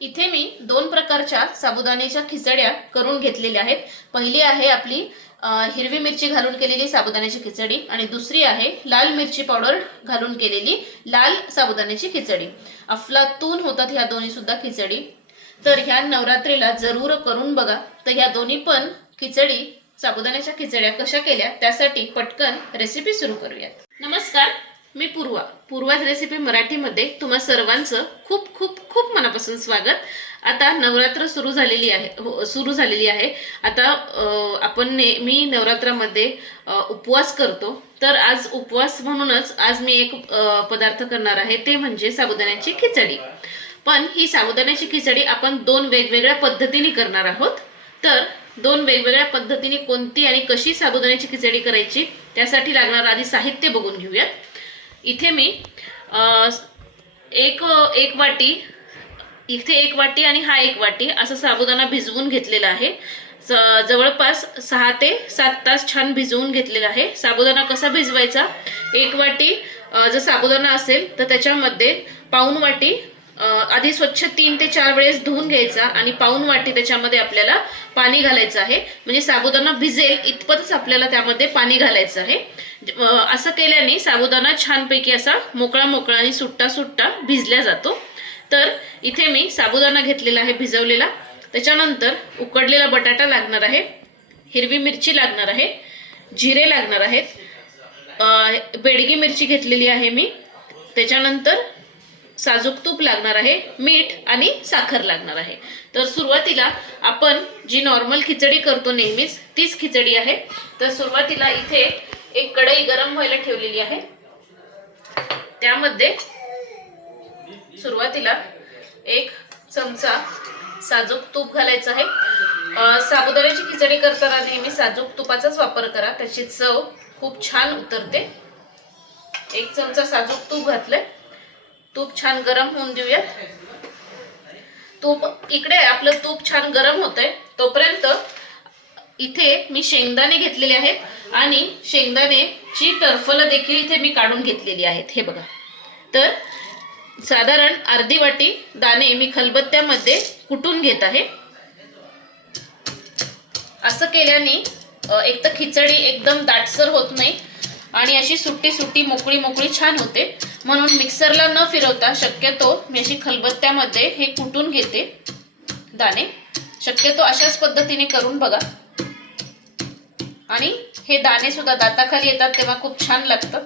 इथे मी दोन प्रकारच्या साबुदाण्याच्या खिचड्या करून घेतलेल्या आहेत. पहिली आहे आपली हिरवी मिरची घालून केलेली साबुदाण्याची खिचडी आणि दुसरी आहे लाल मिरची पावडर घालून केलेली लाल साबुदाण्याची खिचडी. अफलातून होतात ह्या दोन्ही सुद्धा खिचडी. तर ह्या नवरात्रीला जरूर करून बघा. तर ह्या दोन्ही पण खिचडी साबुदाण्याच्या खिचड्या कशा केल्या त्यासाठी पटकन रेसिपी सुरू करूयात. नमस्कार. मी पूर्वा पूर्वाज रेसिपी मराठीमध्ये तुम्हा सर्वांचं खूप खूप खूप मनापासून स्वागत. आता नवरात्र सुरू झालेली आहे हो सुरू झालेली आहे. आता आपण नेहमी नवरात्रामध्ये उपवास करतो. तर आज उपवास म्हणूनच आज मी एक पदार्थ करणार आहे. ते म्हणजे साबुदाण्याची खिचडी. पण ही साबुदाण्याची खिचडी आपण दोन वेगवेगळ्या पद्धतीने करणार आहोत. तर दोन वेगवेगळ्या पद्धतीने कोणती आणि कशी साबुदाण्याची खिचडी करायची त्यासाठी लागणारं आधी साहित्य बघून घेऊयात. इथे मी एक एक वाटी इथे एक वाटी आणि हा एक वाटी असं साबुदाणा भिजवून घेतलेला आहे. ज- जवळपास सहा ते सात तास छान भिजवून घेतलेला आहे. साबुदाणा कसा भिजवायचा? एक वाटी जर साबुदाणा असेल तर त्याच्यामध्ये पाऊन वाटी आधी स्वच्छ तीन ते चार वेळेस धुवून घ्यायचा आणि पाऊन वाटी त्याच्यामध्ये आपल्याला पाणी घालायचं आहे. म्हणजे साबुदाणा भिजेल इतपतच आपल्याला त्यामध्ये पाणी घालायचं आहे. असं केल्याने साबुदाणा छानपैकी असा मोकळा मोकळा आणि सुट्टा सुट्टा भिजल्या जातो. तर इथे मी साबुदाणा घेतलेला आहे भिजवलेला. त्याच्यानंतर उकडलेला बटाटा लागणार आहे. हिरवी मिरची लागणार आहे. जिरे लागणार आहेत. बेडगी मिरची घेतलेली आहे मी. त्याच्यानंतर साजूक तूप लागणार आहे मीठ आणि साखर लागणार आहे. तर सुरुवातीला आपण जी नॉर्मल खिचडी करतो नेहमीच तीच खिचडी आहे. तर सुरुवातीला इथे एक कढई गरम व्हायला ठेवलेली आहे. त्यामध्ये सुरुवातीला एक चमचा साजूक तूप घालायचं आहे. साबुदाण्याची खिचडी करताना नेहमी साजूक तुपाचाच वापर करा त्याची चव खूप छान उतरते. एक चमचा साजूक तूप घातलंय. तूप छान गरम होऊन देऊयात. तूप इकडे आपलं तूप छान गरम होतंय. तोपर्यंत इथे मी शेंगदाणे घेतलेले आहेत आणि शेंगदाणेची टरफलं देखील इथे मी काढून घेतलेली आहेत. हे बघा. तर साधारण अर्धी वाटी दाणे मी खलबत्त्यामध्ये कुटून घेत आहे. असं केल्याने एक तर खिचडी एकदम दाटसर होत नाही. आणि अशी सुट्टी सुट्टी मोकळी मोकळी छान होते. म्हणून मिक्सरला न फिरवता शक्यतो मी अशी खलबत्त्यामध्ये हे कुटून घेते दाणे. शक्यतो अशाच पद्धतीने करून बघा. आणि हे दाणे सुद्धा दाताखाली येतात तेव्हा खूप छान लागतं.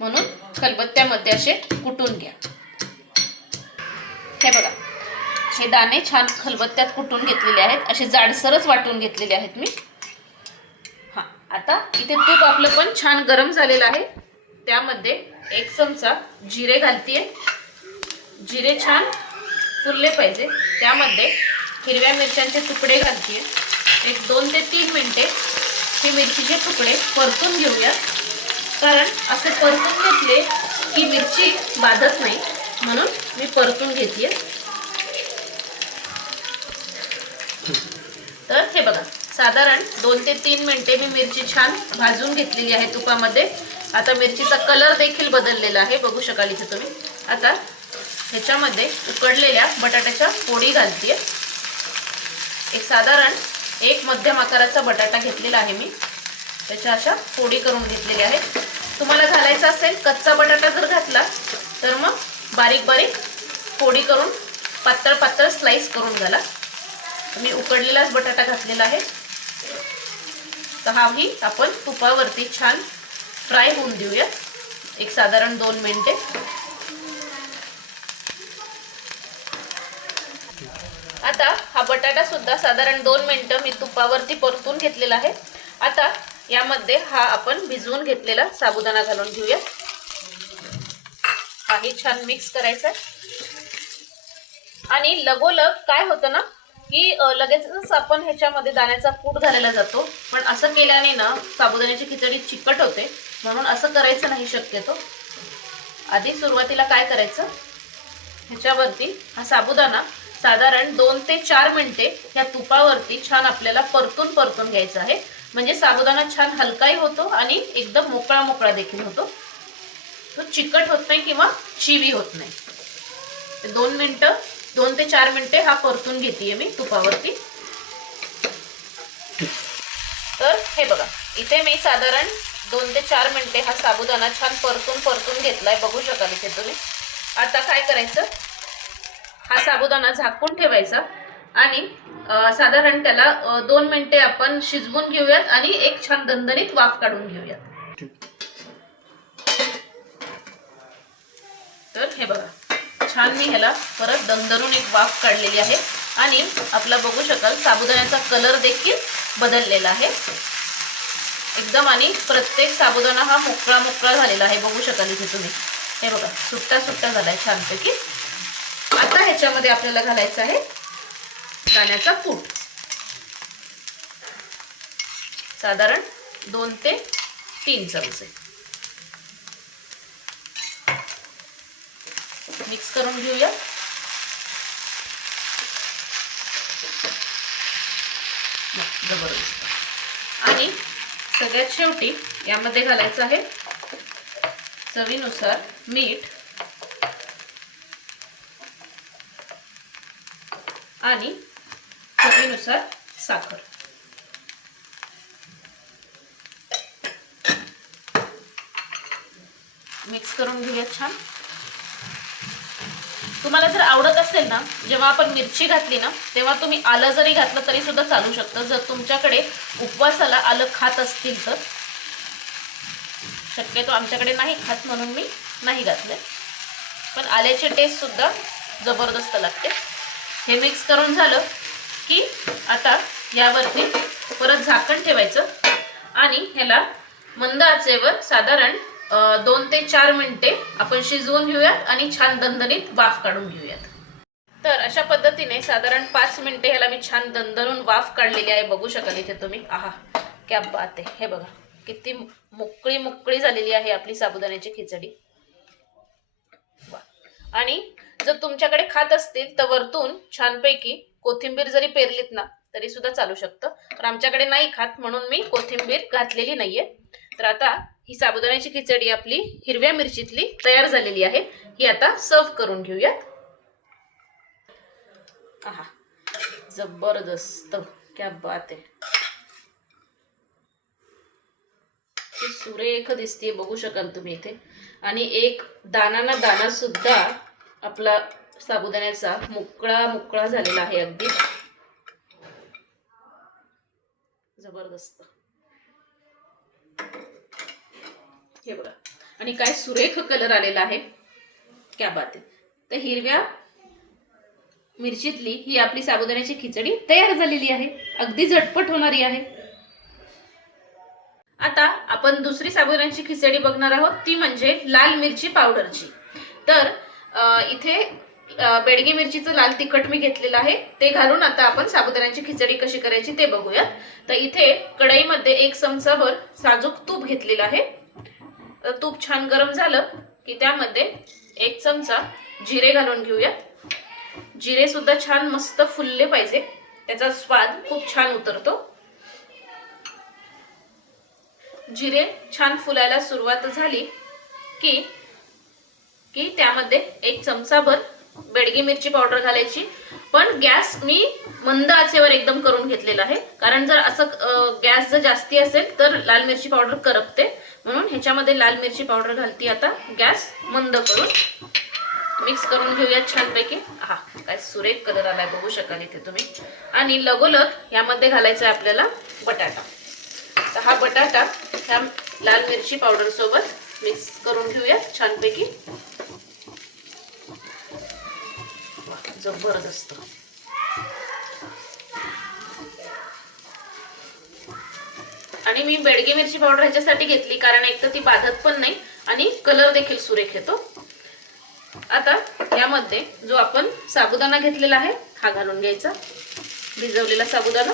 म्हणून खलबत्त्यामध्ये असे कुटून घ्या. हे बघा. हे दाणे छान खलबत्त्यात कुटून घेतलेले आहेत. असे जाडसरच वाटून घेतलेले आहेत मी. आता इथे तूप आपलं पण छान गरम झालेलं आहे. त्यामध्ये एक चमचा जिरे घालतीये. जिरे छान फुलले पाहिजे. त्यामध्ये हिरव्या मिरच्यांचे तुकडे घालतीये. एक दोन ते तीन मिनिटे हे मिरचीचे तुकडे परतून घेऊया. कारण असे परतून घेतले की मिरची बाधत नाही. म्हणून मी परतून घेते तर हे बघा. साधारण दोन ते तीन मिनटे मी मिरची छान भाजून घेतलेली आहे तुपामध्ये. आता मिरचीचा कलर देखील बदललेला आहे. बघू शकाल इथे तुम्ही. आता ह्याच्यामध्ये उकडलेल्या बटाट्याच्या पोडी घालते एक साधारण एक मध्यम आकाराचा बटाटा घेतलेला आहे मी. त्याच्या अशा फोडी करून घेतलेल्या आहेत. तुम्हाला घालायचा असेल कच्चा बटाटा जर घातला तर मग बारीक बारीक फोडी करून पातळ पातळ स्लाईस करून घाला. मी उकडलेलाच बटाटा घातलेला आहे. तर हाही आपण तुपावरती छान फ्राय होऊन देऊयात एक साधारण दोन मिनटे. आता हा बटाटा सुद्धा साधारण दोन मिनटं मी तुपावरती परतून घेतलेला आहे. आता यामध्ये हा आपण भिजवून घेतलेला साबुदाणा घालून घेऊया. हाही छान मिक्स करायचा आहे. आणि लगोलग काय होतं ना की लगेचच आपण ह्याच्यामध्ये दाण्याचा कूट घालायला जातो. पण असं केल्याने ना साबुदाण्याची खिचडी चिकट होते. म्हणून असं करायचं नाही शक्यतो. आधी सुरुवातीला काय करायचं? ह्याच्यावरती हा साबुदाणा साधारण दोन ते चार मिनटे ह्या तुपावरती छान आपल्याला परतून परतून घ्यायचा आहे. म्हणजे साबुदाणा छान हलकाही होतो आणि एकदम मोकळा मोकळा देखील होतो. तो चिकट होत नाही किंवा चिवी होत नाही. दोन मिनटं दोन ते चार मिनिटे हा परतून घेते मी तुपावरती. तर हे बघा इथे मी साधारण दोन ते चार मिनिटे हा साबुदाणा छान परतून परतून घेतलाय. बघू शकाल इथे तुम्ही. आता काय करायचं? हा साबुदाणा झाकून ठेवायचा आणि साधारण त्याला दोन मिनिटे आपण शिजवून घेऊयात आणि एक छान दणदणीत वाफ काढून घेऊयात. तर हे बघा. छान मी ह्याला परत दणदणून एक वाफ काढलेली आहे. आणि आपला बघू शकाल साबुदाण्याचा कलर देखील बदललेला आहे. एकदम आणि प्रत्येक साबुदाणा हा मोकळा मोकळा झालेला आहे. बघू शकाल इथे तुम्ही. हे बघा सुट्टा सुट्टा झालाय छानपैकी. आता ह्याच्यामध्ये आपल्याला घालायचं आहे दाण्याचा कूट. साधारण दोन ते तीन चमचे. मिक्स करून घेऊया. जबरदस्त. आणि सगळ्यात शेवटी यामध्ये घालायचं आहे चवीनुसार मीठ आणि चवीनुसार साखर. मिक्स करून घेऊया छान. तुम्हाला जर आवडत असेल ना जेव्हा आपण मिरची घातली ना तेव्हा तुम्ही आलं जरी घातलं तरी सुद्धा चालू शकतं. जर तुमच्याकडे उपवासाला आलं खात असतील तर. शक्यतो आमच्याकडे नाही खात म्हणून मी नाही घातलं पण आल्याची टेस्ट सुद्धा जबरदस्त लागते. हे मिक्स करून झालं की आता यावरती परत झाकण ठेवायचं. आणि ह्याला मंद आचेवर साधारण दोन ते चार मिनिटे आपण शिजवून घेऊयात आणि छान दणदणीत वाफ काढून घेऊयात. तर अशा पद्धतीने साधारण पाच मिनिटे ह्याला मी छान दणदणून वाफ काढलेली आहे. बघू शकाल इथे तुम्ही. आहा क्या बात आहे. हे बघा किती मोकळी मोकळी झालेली आहे आपली साबुदाण्याची खिचडी. आणि जर तुमच्याकडे खात असतील तर वरतून छानपैकी कोथिंबीर जरी पेरलीत ना तरी सुद्धा चालू शकतं. पण आमच्याकडे नाही खात म्हणून मी कोथिंबीर घातलेली नाहीये. तर आता ही साबुदाण्याची खिचडी आपली हिरव्या मिरचीतली तयार झालेली आहे. ही आता सर्व करून घेऊयात. आहा जबरदस्त. क्या बात आहे. ती सुरेख दिसते बघू शकाल तुम्ही इथे. आणि एक दाना ना दाना सुद्धा आपला साबुदाण्याचा मोकळा मोकळा झालेला आहे अगदी. जबरदस्त. हे बघा. आणि काय सुरेख कलर आलेला आहे. क्या बात आहे. तर हिरव्या मिरचीतली ही आपली साबुदाण्याची खिचडी तयार झालेली आहे. अगदी झटपट होणारी आहे. आता आपण दुसरी साबुदाण्याची खिचडी बघणार आहोत. ती म्हणजे लाल मिरची पावडरची. तर इथे बेडगी मिरचीचं लाल तिखट मी घेतलेलं आहे. ते घालून आता आपण साबुदाण्याची खिचडी कशी करायची ते बघूयात. तर इथे कढईमध्ये एक चमचाभर साजूक तूप घेतलेलं आहे. तर तूप छान गरम झालं की त्यामध्ये एक चमचा जिरे घालून घेऊयात. जिरे सुद्धा छान मस्त फुलले पाहिजे. त्याचा स्वाद खूप छान उतरतो. जिरे छान फुलायला सुरुवात झाली की की त्यामध्ये एक चमचाभर बेडगी मिरची पावडर घालायची. पण गॅस मी मंद आचेवर एकदम करून घेतलेला आहे. कारण जर असं गॅस जर जास्ती असेल तर लाल मिरची पावडर करपते. म्हणून ह्याच्यामध्ये लाल मिरची पावडर घालते आता. गॅस मंद करून. मिक्स करून घेऊयात छानपैकी. हा काय सुरेख कलर आलाय बघू शकाल इथे तुम्ही. आणि लगोलग यामध्ये घालायचा आहे आपल्याला बटाटा. तर हा बटाटा ह्या लाल मिरची पावडर सोबत मिक्स करून घेऊया छानपैकी. जबरदस्त. आणि मी बेडगी मिरची पावडर ह्याच्यासाठी घेतली कारण एक तर ती बाधत पण नाही आणि कलर देखील सुरेख येतो. आता यामध्ये जो आपण साबुदाणा घेतलेला आहे हा घालून घ्यायचा. भिजवलेला साबुदाणा.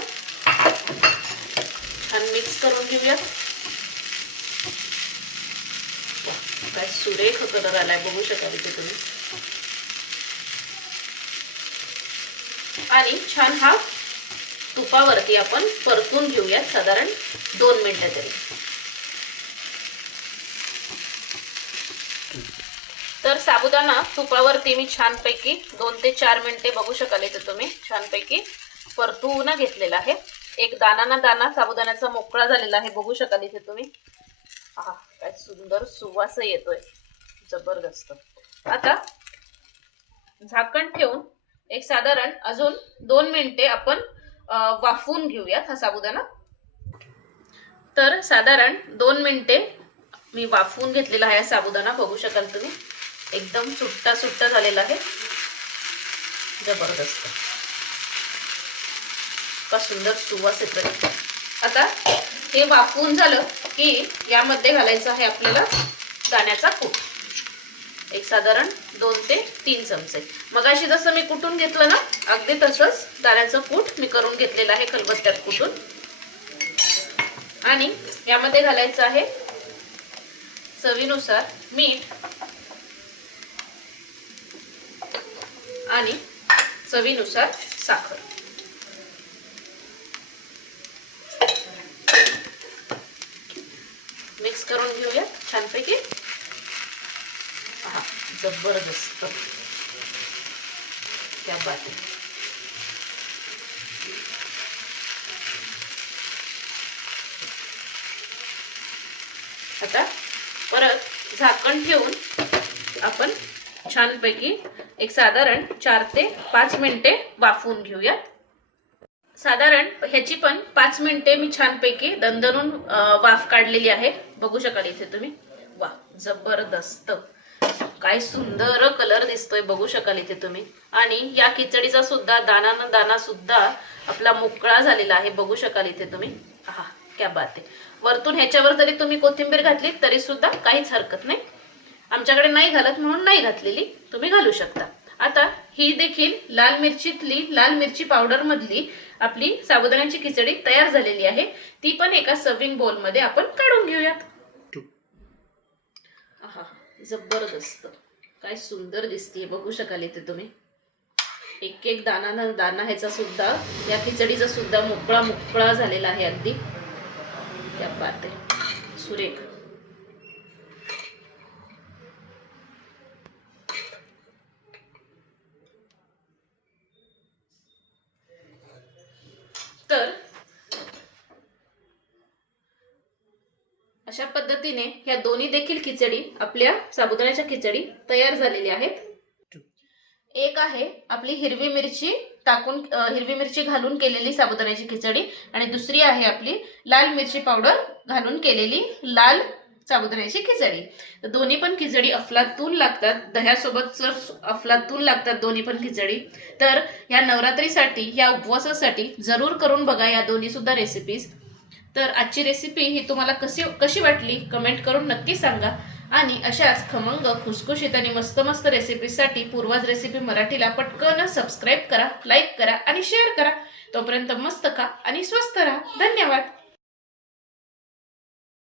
छान मिक्स करून घेऊया. काय सुरेख कलर आलाय बघू शकाल इथे तुम्ही. आणि छान हा तुपावरती आपण परतून घेऊयात साधारण दोन मिनिटं तरी. तर साबुदाणा तुपावरती मी छानपैकी दोन ते चार मिनिटे बघू शकाल इथे तुम्ही. छानपैकी परतून घेतलेला आहे. एक दाना ना दाना साबुदाण्याचा मोकळा झालेला आहे. बघू शकाल इथे तुम्ही. हा काय सुंदर सुवास येतोय. जबरदस्त. आता झाकण ठेवून एक साधारण अजून दोन मिनिटे आपण वाफवून घेऊयात हा साबुदाणा. तर साधारण दोन मिनिटे मी वाफवून घेतलेला आहे साबुदाणा बघू शकाल तुम्ही. एकदम सुट्टा सुट्टा झालेला आहे. जबरदस्त. का सुंदर सुवास येतोय. आता हे वाफवून झालं की यामध्ये घालायचं आहे आपल्याला दाण्याचा कूट. एक साधारण दोन ते तीन चमचे. मगाशी जसं मी कुटून घेतलं ना अगदी तसंच दाण्याचं कूट मी करून घेतलेलं आहे खलबत्त्यात कुटून. आणि यामध्ये घालायचं आहे चवीनुसार मीठ आणि चवीनुसार साखर. मिक्स करून घेऊया छानपैकी. हा जबरदस्त. त्या बात आता. परत झाकण ठेवून आपण छानपैकी एक साधारण चार ते पाच मिनिटे वाफवून घेऊयात. साधारण ह्याची पण पाच मिनिटे मी छानपैकी दणदणून वाफ काढलेली आहे. बघू शकाल इथे तुम्ही. वा जबरदस्त. काय सुंदर कलर दिसतोय बघू शकाल इथे तुम्ही. आणि या खिचडीचा सुद्धा दाना न दाना सुद्धा आपला मोकळा झालेला आहे बघू शकाल इथे तुम्ही. हा क्या बात आहे. वरतून ह्याच्यावर जरी तुम्ही कोथिंबीर घातली तरी सुद्धा काहीच हरकत नाही. आमच्याकडे नाही घालत म्हणून नाही घातलेली तुम्ही घालू शकता. आता ही देखील लाल मिरचीतली लाल मिरची पावडर मधली आपली साबुदाण्याची खिचडी तयार झालेली आहे. ती पण एका सर्विंग बोलमध्ये आपण काढून घेऊयात. हा जबरदस्त. काय सुंदर दिसतीये बघू शकाल इथे तुम्ही. एक एक दाना दाना ह्याचा सुद्धा या खिचडीचा सुद्धा मोकळा मोकळा झालेला आहे अगदी. त्या बात आहे सुरेख। तर अशा पद्धतीने ह्या दोन्ही देखील खिचडी आपल्या साबुदाण्याच्या खिचडी तयार झालेली आहेत. एक आहे आपली हिरवी मिरची टाकून हिरवी मिरची घालून केलेली साबुदाण्याची खिचडी आणि दुसरी आहे आपली लाल मिरची पावडर घालून केलेली लाल साबुदाण्याची खिचडी. तर दोन्ही पण खिचडी अफलातून लागतात. दह्यासोबत जर अफलातून लागतात दोन्ही पण खिचडी तर ह्या नवरात्रीसाठी या उपवासासाठी जरूर करून बघा या दोन्ही सुद्धा रेसिपीज तर आजची रेसिपी ही तुम्हाला कशी कशी वाटली? कमेंट करून नक्की सांगा. आणि अशाच खमंग खुसखुशीत आणि मस्त मस्त रेसिपीसाठी पूर्वाज रेसिपी मराठीला पटकन सबस्क्राईब करा लाईक करा आणि शेअर करा. तोपर्यंत मस्त खा आणि स्वस्त राहा. धन्यवाद.